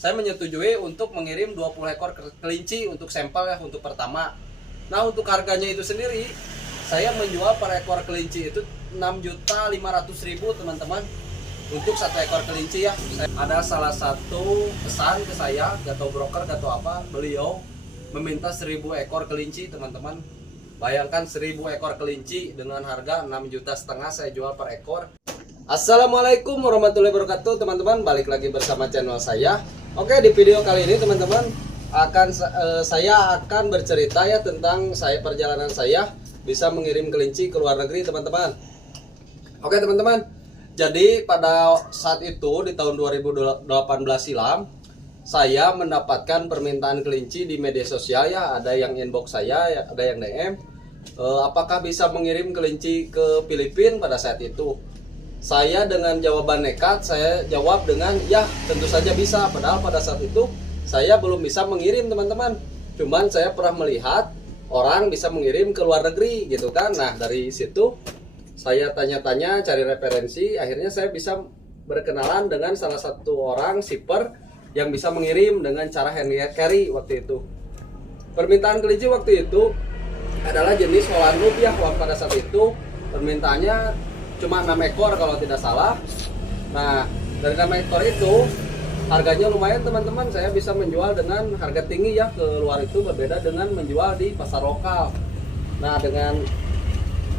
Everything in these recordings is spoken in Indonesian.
saya menyetujui untuk mengirim 20 ekor kelinci untuk sampel ya, untuk pertama. Nah, untuk harganya itu sendiri, saya menjual per ekor kelinci itu 6.500.000 teman-teman. Untuk satu ekor kelinci ya. Ada salah satu pesan ke saya, gak tau broker, gak tau apa, beliau meminta 1.000 ekor kelinci teman-teman. Bayangkan 1.000 ekor kelinci dengan harga 6,5 juta saya jual per ekor. Assalamualaikum warahmatullahi wabarakatuh teman-teman, balik lagi bersama channel saya. Oke, di video kali ini teman-teman saya akan bercerita ya tentang perjalanan saya bisa mengirim kelinci ke luar negeri teman-teman. Oke teman-teman, jadi pada saat itu di tahun 2018 silam saya mendapatkan permintaan kelinci di media sosial ya, ada yang inbox saya, ada yang DM, apakah bisa mengirim kelinci ke Filipina. Pada saat itu saya dengan jawaban nekat, saya jawab dengan ya tentu saja bisa. Padahal pada saat itu saya belum bisa mengirim teman-teman, cuman saya pernah melihat orang bisa mengirim ke luar negeri gitu kan. Nah dari situ saya tanya-tanya, cari referensi, akhirnya saya bisa berkenalan dengan salah satu orang shipper yang bisa mengirim dengan cara hand carry waktu itu. Permintaan kelinci waktu itu adalah jenis Holland Loop ya, pada saat itu permintaannya cuma 6 ekor kalau tidak salah. Nah dari 6 ekor itu harganya lumayan teman-teman, saya bisa menjual dengan harga tinggi ya ke luar itu, berbeda dengan menjual di pasar lokal. Nah dengan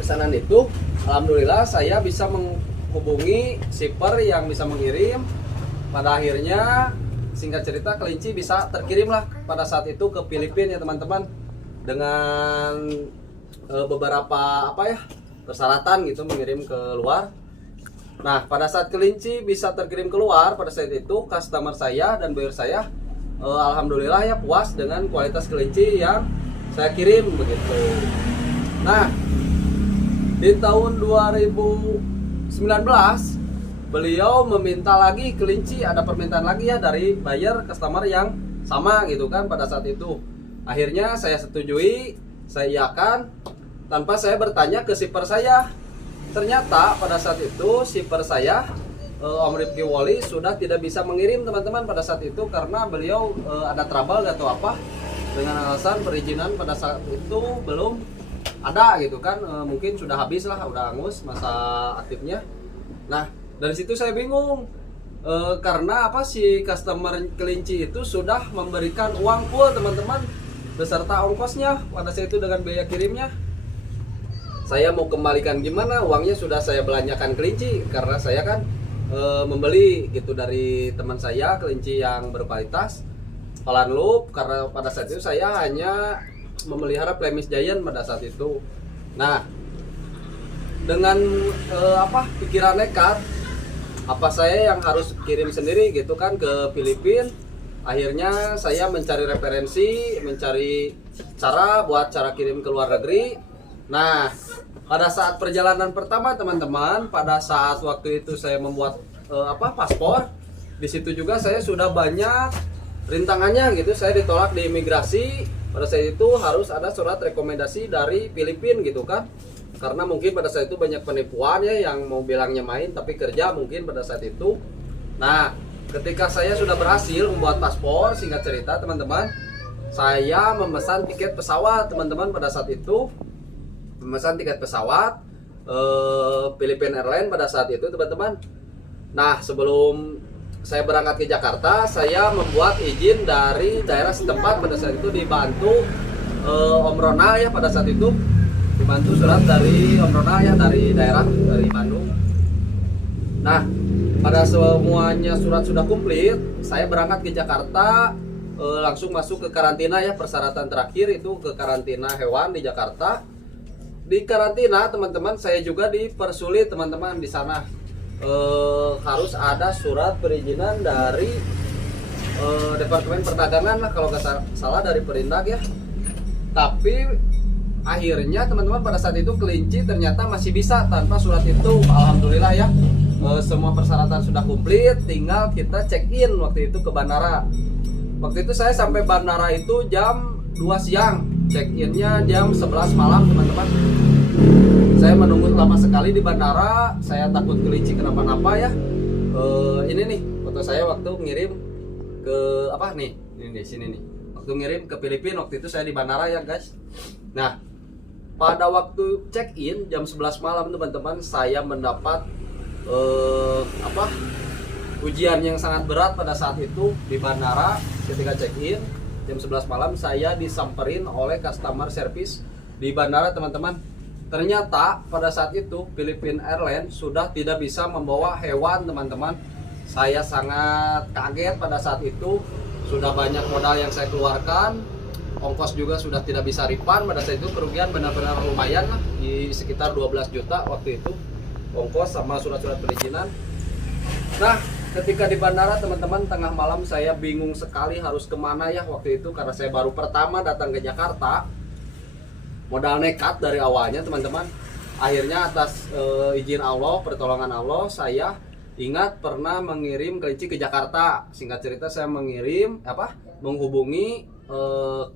pesanan itu alhamdulillah saya bisa menghubungi shipper yang bisa mengirim. Pada akhirnya singkat cerita kelinci bisa terkirim lah pada saat itu ke Filipina ya teman-teman, dengan beberapa persyaratan gitu mengirim ke luar. Nah pada saat kelinci bisa terkirim keluar, pada saat itu customer saya dan buyer saya alhamdulillah ya puas dengan kualitas kelinci yang saya kirim begitu. Nah di tahun 2019 beliau meminta lagi kelinci, ada permintaan lagi ya dari buyer customer yang sama gitu kan. Pada saat itu akhirnya saya setujui, saya iakan tanpa saya bertanya ke shipper saya. Ternyata pada saat itu shipper saya Om Rifki Woli sudah tidak bisa mengirim teman-teman pada saat itu, karena beliau ada trouble atau apa, dengan alasan perizinan pada saat itu belum ada gitu kan, mungkin sudah habis lah, udah hangus masa aktifnya. Nah dari situ saya bingung, karena si customer kelinci itu sudah memberikan uang full teman-teman beserta ongkosnya pada saat itu dengan biaya kirimnya. Saya mau kembalikan gimana, uangnya sudah saya belanjakan kelinci, karena saya kan membeli gitu dari teman saya kelinci yang berkualitas Holland Loop, karena pada saat itu saya hanya memelihara Flemish Giant pada saat itu. Nah dengan pikiran nekat, apa saya yang harus kirim sendiri gitu kan ke Filipina. Akhirnya saya mencari referensi, mencari cara buat cara kirim ke luar negeri. Nah pada saat perjalanan pertama teman-teman, pada saat waktu itu saya membuat paspor, di situ juga saya sudah banyak rintangannya gitu. Saya ditolak di imigrasi. Pada saat itu harus ada surat rekomendasi dari Filipina gitu kan, karena mungkin pada saat itu banyak penipuan ya, yang mau bilangnya main tapi kerja mungkin pada saat itu. Nah ketika saya sudah berhasil membuat paspor, singkat cerita teman-teman, saya memesan tiket pesawat teman-teman. Pada saat itu memesan tiket pesawat Philippine Airlines pada saat itu teman-teman. Nah sebelum saya berangkat ke Jakarta, saya membuat izin dari daerah setempat. Pada saat itu dibantu Om Ronald ya, pada saat itu dibantu surat dari Om Ronald ya, dari daerah, dari Bandung. Nah pada semuanya surat sudah komplit, saya berangkat ke Jakarta, langsung masuk ke karantina ya. Persyaratan terakhir itu ke karantina hewan di Jakarta. Di karantina teman-teman saya juga dipersulit teman-teman di sana. Harus ada surat perizinan dari Departemen Perdagangan lah kalau nggak salah, dari Perindak ya. Tapi akhirnya teman-teman pada saat itu kelinci ternyata masih bisa tanpa surat itu. Alhamdulillah ya, semua persyaratan sudah komplit, tinggal kita check in waktu itu ke bandara. Waktu itu saya sampai bandara itu jam 2 siang, check innya jam 11 malam teman-teman. Saya menunggu lama sekali di bandara, saya takut kelinci kenapa-napa ya. Ini nih foto saya waktu ngirim ke apa nih, ini di sini nih, waktu ngirim ke Filipina. Waktu itu saya di bandara ya guys. Nah, pada waktu check in jam 11 malam teman-teman, saya mendapat ujian yang sangat berat pada saat itu di bandara. Ketika check in jam 11 malam, saya disamperin oleh customer service di bandara teman-teman. Ternyata pada saat itu Philippine Airlines sudah tidak bisa membawa hewan teman-teman. Saya sangat kaget pada saat itu. Sudah banyak modal yang saya keluarkan, ongkos juga sudah tidak bisa refund. Pada saat itu kerugian benar-benar lumayan lah, di sekitar 12 juta waktu itu, ongkos sama surat-surat perizinan. Nah, ketika di bandara teman-teman, tengah malam saya bingung sekali harus kemana ya waktu itu, karena saya baru pertama datang ke Jakarta. Modal nekat dari awalnya teman-teman. Akhirnya atas izin Allah, pertolongan Allah, saya ingat pernah mengirim kelinci ke Jakarta. Singkat cerita, saya menghubungi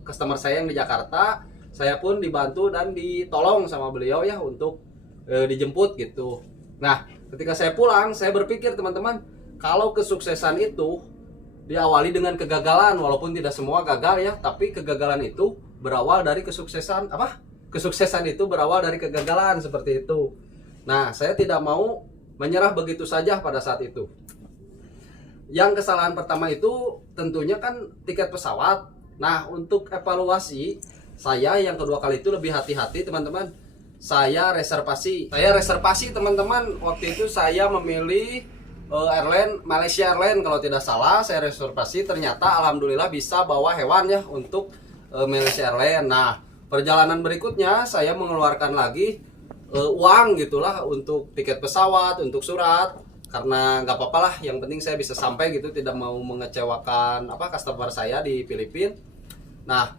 customer saya yang di Jakarta. Saya pun dibantu dan ditolong sama beliau ya untuk dijemput gitu. Nah, ketika saya pulang, saya berpikir teman-teman, kalau kesuksesan itu diawali dengan kegagalan, walaupun tidak semua gagal ya, tapi kegagalan itu berawal dari kesuksesan. Kesuksesan itu berawal dari kegagalan, seperti itu. Nah, saya tidak mau menyerah begitu saja pada saat itu. Yang kesalahan pertama itu tentunya kan tiket pesawat. Nah, untuk evaluasi, saya yang kedua kali itu lebih hati-hati teman-teman. Saya reservasi teman-teman. Waktu itu saya memilih airline Malaysia Airlines kalau tidak salah. Saya reservasi, ternyata alhamdulillah bisa bawa hewan ya untuk Malaysia Airlines. Nah, perjalanan berikutnya saya mengeluarkan lagi uang gitulah untuk tiket pesawat, untuk surat, karena nggak apa-apa lah, yang penting saya bisa sampai gitu, tidak mau mengecewakan customer saya di Filipina. Nah,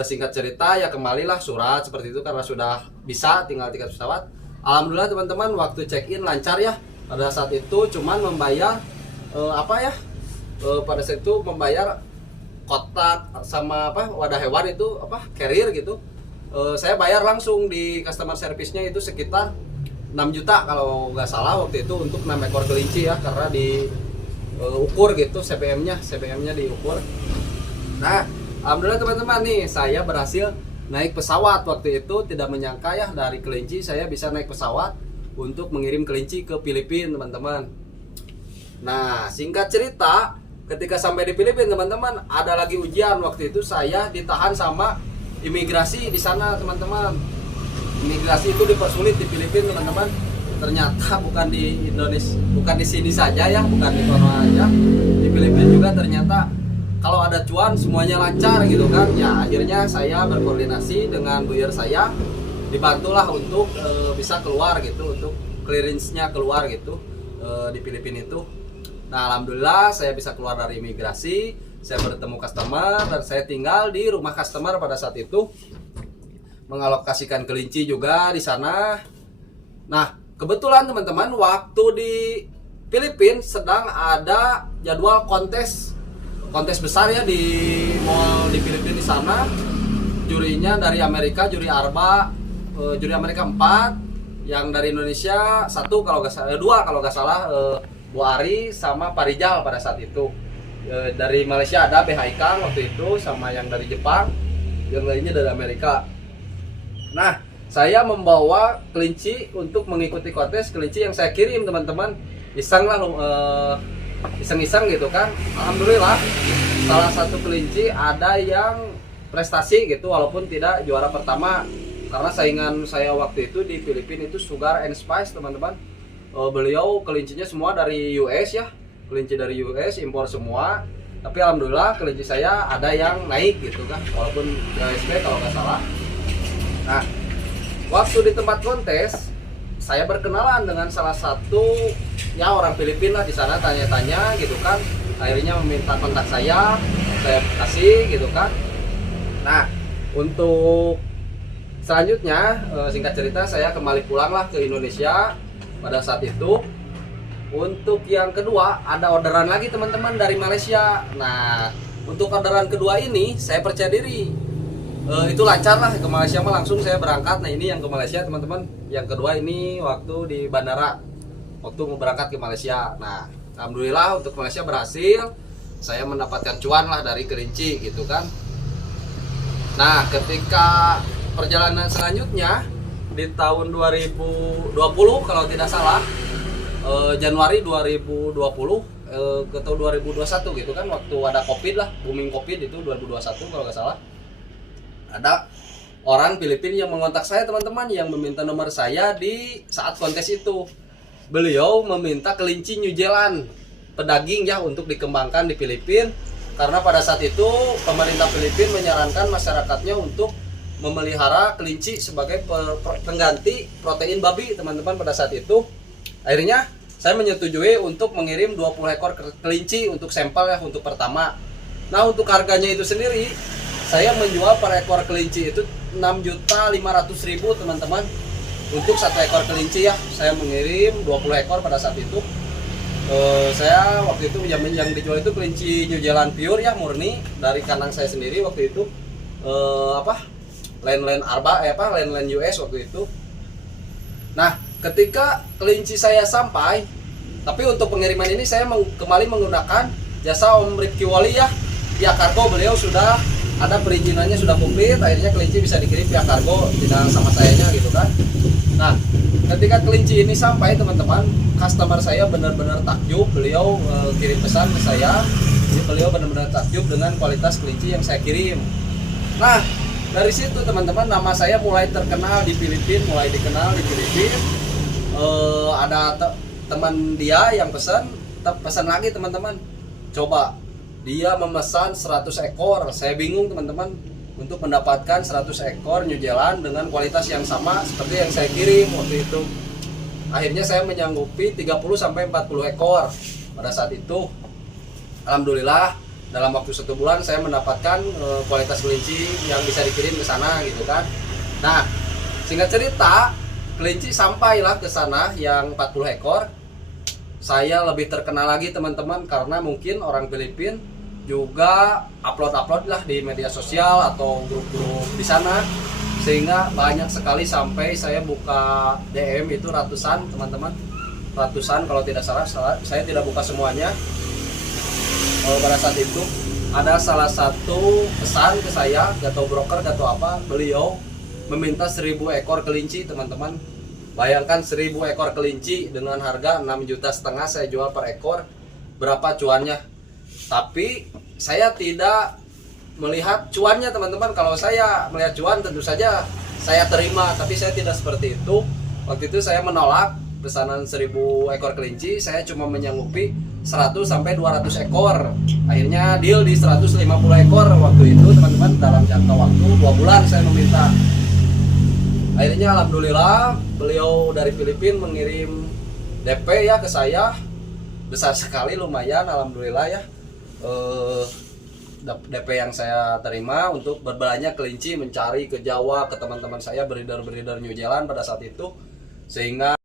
singkat cerita ya kembalilah surat seperti itu karena sudah bisa, tinggal tiket pesawat. Alhamdulillah teman-teman, waktu check in lancar ya. Pada saat itu cuman membayar pada saat itu membayar kotak sama wadah hewan itu carrier gitu. Saya bayar langsung di customer service-nya itu sekitar 6 juta kalau nggak salah waktu itu untuk 6 ekor kelinci ya, karena diukur gitu CPM-nya diukur. Nah, alhamdulillah teman-teman nih, saya berhasil naik pesawat waktu itu. Tidak menyangka ya, dari kelinci saya bisa naik pesawat untuk mengirim kelinci ke Filipina teman-teman. Nah, singkat cerita, ketika sampai di Filipina teman-teman, ada lagi ujian. Waktu itu saya ditahan sama imigrasi di sana teman-teman. Imigrasi itu dipersulit di Filipina teman-teman. Ternyata bukan di Indonesia, bukan di sini saja ya, bukan di Korea aja, di Filipina juga ternyata kalau ada cuan semuanya lancar gitu kan. Ya akhirnya saya berkoordinasi dengan buyer saya, dibantulah untuk bisa keluar gitu, untuk clearance-nya keluar gitu di Filipina itu. Nah, alhamdulillah saya bisa keluar dari imigrasi. Saya bertemu customer dan saya tinggal di rumah customer pada saat itu, mengalokasikan kelinci juga di sana. Nah, kebetulan teman-teman, waktu di Filipina sedang ada jadwal kontes besar ya di mall di Filipina di sana. Jurinya dari Amerika, juri Amerika 4, yang dari Indonesia 1 kalau nggak salah, 2 kalau nggak salah, Bu Ari sama Pak Rijal pada saat itu. Dari Malaysia ada BHI Kang waktu itu, sama yang dari Jepang, yang lainnya dari Amerika. Nah, saya membawa kelinci untuk mengikuti kontes kelinci yang saya kirim teman-teman. Iseng-iseng gitu kan. Alhamdulillah salah satu kelinci ada yang prestasi gitu, walaupun tidak juara pertama, karena saingan saya waktu itu di Filipina itu Sugar and Spice teman-teman. Beliau kelincinya semua dari US ya, kelinci dari US impor semua. Tapi alhamdulillah kelinci saya ada yang naik gitu kan, walaupun GSP kalau nggak salah. Nah, waktu di tempat kontes saya berkenalan dengan salah satu ya orang Filipina di sana, tanya-tanya gitu kan. Akhirnya meminta kontak saya kasih gitu kan. Nah, untuk selanjutnya singkat cerita saya kembali pulanglah ke Indonesia pada saat itu. Untuk yang kedua ada orderan lagi teman-teman dari Malaysia. Nah, untuk orderan kedua ini saya percaya diri, itu lancar lah ke Malaysia mah, langsung saya berangkat. Nah, ini yang ke Malaysia teman-teman. Yang kedua ini waktu di bandara, waktu mau berangkat ke Malaysia. Nah, alhamdulillah untuk Malaysia berhasil. saya mendapatkan cuan lah dari kelinci gitu kan. Nah, ketika perjalanan selanjutnya di tahun 2020 kalau tidak salah, Januari 2020 ke tahun 2021 gitu kan, waktu ada Covid lah, booming Covid itu 2021 kalau nggak salah. Ada orang Filipina yang mengontak saya teman-teman, yang meminta nomor saya di saat kontes itu. Beliau meminta kelinci New Zealand pedaging ya untuk dikembangkan di Filipina, karena pada saat itu pemerintah Filipina menyarankan masyarakatnya untuk memelihara kelinci sebagai pengganti protein babi teman-teman pada saat itu. Akhirnya saya menyetujui untuk mengirim 20 ekor kelinci untuk sampel ya untuk pertama. Nah, untuk harganya itu sendiri saya menjual per ekor kelinci itu 6.500.000 teman-teman. Untuk satu ekor kelinci ya, saya mengirim 20 ekor pada saat itu. Saya waktu itu yang dijual itu kelinci New Zealand pure ya, murni dari kandang saya sendiri waktu itu. Line Arba line US waktu itu. Nah, ketika kelinci saya sampai, tapi untuk pengiriman ini saya kembali menggunakan jasa Om Rifki Wali ya, via kargo. Beliau sudah ada perizinannya, sudah komplit, akhirnya kelinci bisa dikirim via kargo, tidak sama sayanya gitu kan. Nah, ketika kelinci ini sampai teman-teman, customer saya benar-benar takjub. Beliau kirim pesan ke saya, jadi beliau benar-benar takjub dengan kualitas kelinci yang saya kirim. Nah, dari situ teman-teman nama saya mulai terkenal di Filipina, mulai dikenal di Filipina. Ada teman dia yang pesan lagi teman-teman. Coba dia memesan 100 ekor. Saya bingung teman-teman untuk mendapatkan 100 ekor New Zealand dengan kualitas yang sama seperti yang saya kirim waktu itu. Akhirnya saya menyanggupi 30 sampai 40 ekor pada saat itu. Alhamdulillah dalam waktu 1 bulan saya mendapatkan kualitas kelinci yang bisa dikirim ke sana gitu kan. Nah, singkat cerita, kelinci sampailah ke sana yang 40 ekor. Saya lebih terkenal lagi teman-teman, karena mungkin orang Filipina juga upload lah di media sosial atau grup-grup di sana, sehingga banyak sekali sampai saya buka DM itu ratusan teman-teman, ratusan kalau tidak salah, saya tidak buka semuanya. Pada saat itu ada salah satu pesan ke saya, gak tahu broker gak tahu apa, beliau meminta 1000 ekor kelinci teman-teman. Bayangkan 1000 ekor kelinci dengan harga 6,5 juta saya jual per ekor, berapa cuannya? Tapi saya tidak melihat cuannya teman-teman. Kalau saya melihat cuan tentu saja saya terima, tapi saya tidak seperti itu. Waktu itu saya menolak pesanan 1000 ekor kelinci, saya cuma menyanggupi 100 sampai 200 ekor. Akhirnya deal di 150 ekor waktu itu teman-teman, dalam jangka waktu 2 bulan saya meminta. Akhirnya alhamdulillah beliau dari Filipina mengirim DP ya ke saya, besar sekali, lumayan alhamdulillah ya. DP yang saya terima untuk berbelanja kelinci, mencari ke Jawa, ke teman-teman saya beredar New Zealand pada saat itu, sehingga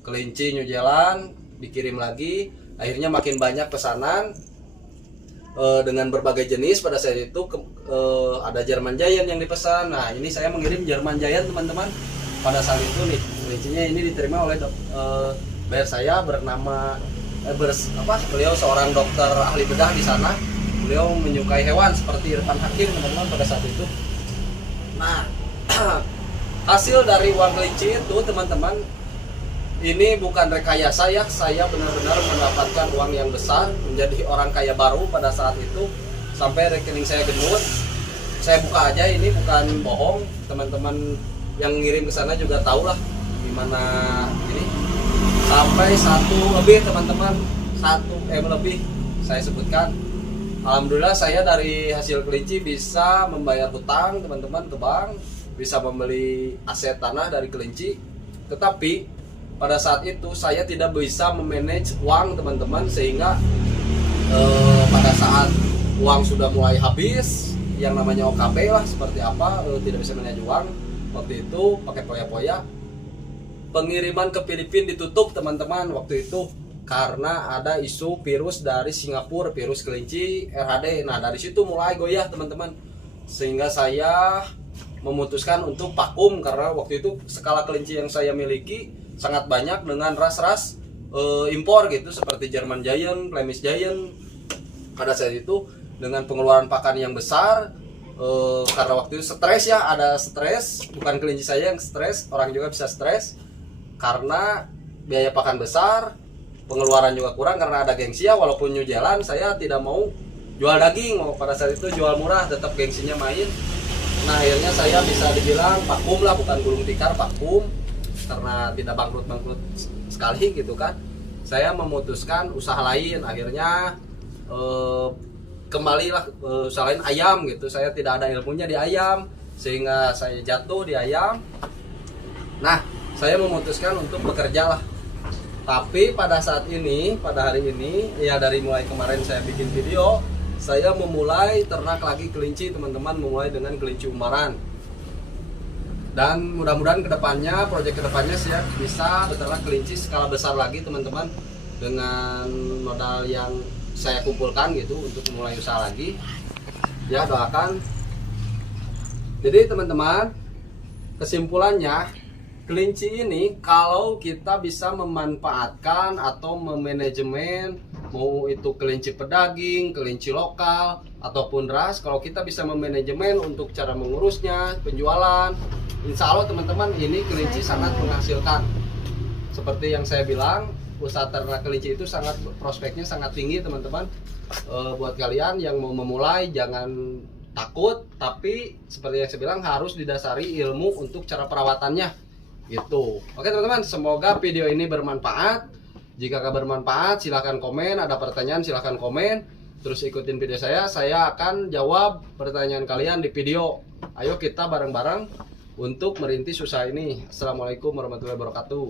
kelinci New Zealand dikirim lagi. Akhirnya makin banyak pesanan dengan berbagai jenis. Pada saat itu ada German Giant yang dipesan. Nah, ini saya mengirim German Giant teman-teman. Pada saat itu nih kelincinya ini diterima oleh bayar saya bernama beliau seorang dokter ahli bedah di sana. Beliau menyukai hewan seperti Irfan Hakim teman-teman pada saat itu. Nah, hasil dari uang kelinci itu teman-teman, ini bukan rekayasa ya, saya benar-benar mendapatkan uang yang besar, menjadi orang kaya baru pada saat itu, sampai rekening saya genut. Saya buka aja, ini bukan bohong, teman-teman yang ngirim ke sana juga tahu lah gimana ini. Sampai 1 lebih teman-teman, 1 M lebih saya sebutkan. Alhamdulillah saya dari hasil kelinci bisa membayar hutang teman-teman ke bank, bisa membeli aset tanah dari kelinci. Tetapi pada saat itu saya tidak bisa memanage uang teman-teman, sehingga pada saat uang sudah mulai habis, yang namanya OKP lah seperti apa, tidak bisa manage uang. Waktu itu pakai poya-poya, pengiriman ke Filipina ditutup teman-teman waktu itu, karena ada isu virus dari Singapura, virus kelinci RHD. Nah, dari situ mulai goyah teman-teman, sehingga saya memutuskan untuk vakum, karena waktu itu skala kelinci yang saya miliki sangat banyak dengan ras-ras impor gitu, seperti German Giant, Flemish Giant, pada saat itu dengan pengeluaran pakan yang besar, karena waktu itu stres ya, ada stres, bukan kelinci saya yang stres, orang juga bisa stres karena biaya pakan besar, pengeluaran juga kurang karena ada gengsi ya. Walaupun New Zealand saya tidak mau jual daging, mau pada saat itu jual murah, tetap gengsinya main. Nah akhirnya saya bisa dibilang vakum lah, bukan gulung tikar, vakum, karena tidak bangkrut sekali gitu kan. Saya memutuskan usaha lain, akhirnya kembalilah usaha lain ayam gitu. Saya tidak ada ilmunya di ayam sehingga saya jatuh di ayam. Nah saya memutuskan untuk bekerja lah. Tapi pada saat ini, pada hari ini ya, dari mulai kemarin saya bikin video, saya memulai ternak lagi kelinci teman-teman, memulai dengan kelinci umaran. Dan mudah-mudahan kedepannya, proyek kedepannya saya bisa beternak kelinci skala besar lagi teman-teman, dengan modal yang saya kumpulkan gitu untuk memulai usaha lagi. Ya doakan. Jadi teman-teman, kesimpulannya kelinci ini kalau kita bisa memanfaatkan atau memanajemen, mau itu kelinci pedaging, kelinci lokal ataupun ras, kalau kita bisa memanajemen untuk cara mengurusnya, penjualan, insya Allah teman-teman ini kelinci sangat menghasilkan. Seperti yang saya bilang, usaha ternak kelinci itu sangat, prospeknya sangat tinggi teman-teman. Buat kalian yang mau memulai jangan takut, tapi seperti yang saya bilang harus didasari ilmu untuk cara perawatannya gitu. Oke teman-teman, semoga video ini bermanfaat. Jika bermanfaat silahkan komen, ada pertanyaan silahkan komen, terus ikutin video saya akan jawab pertanyaan kalian di video. Ayo kita bareng-bareng untuk merintis usaha ini. Assalamualaikum warahmatullahi wabarakatuh.